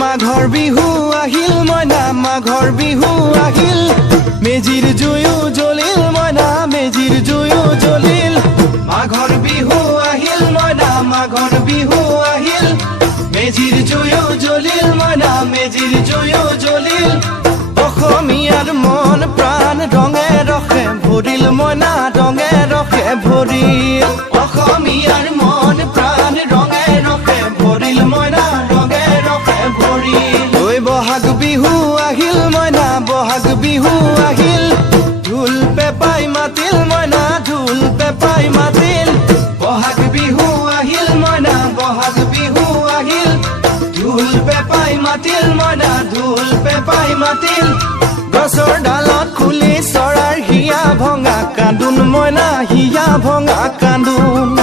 মাঘৰ বিহু আহিল মইনা মাঘৰ বিহু আহিল মেজিৰ জুয়ো জ্বলিল মইনা মেজিৰ জুয়ো জ্বলিল মাঘৰ বিহু আহিল মইনা মাঘৰ বিহু আহিল মেজিৰ জুয়ো জ্বলিল মইনা মেজিৰ জুয়ো জ্বলিল অসমীয়াৰ মন প্ৰাণ ৰঙে ৰখে ভৰিল মইনা ৰঙে ৰখে ভৰিল অসমীয়াৰ মন প্ৰাণ ৰঙে ৰখে ভৰিল মইনা ৰঙে ৰখে ভৰিল ঐ বহাগ বিহু আহিল মইনা বহাগ বিহু আহিল ঢোল পেপাই মাতিল মইনা ঢোল পেপাই মাতিল বহাগ বিহু আহিল মইনা বহাগ বিহু আহিল ঢোল পেপাই মাতিল মইনা ঢোল পেপাই মাতিল গছৰ ডালত খুলি চৰাৰ হিয়া ভঙা কান্দোন মইনা হিয়া ভঙা কান্দোন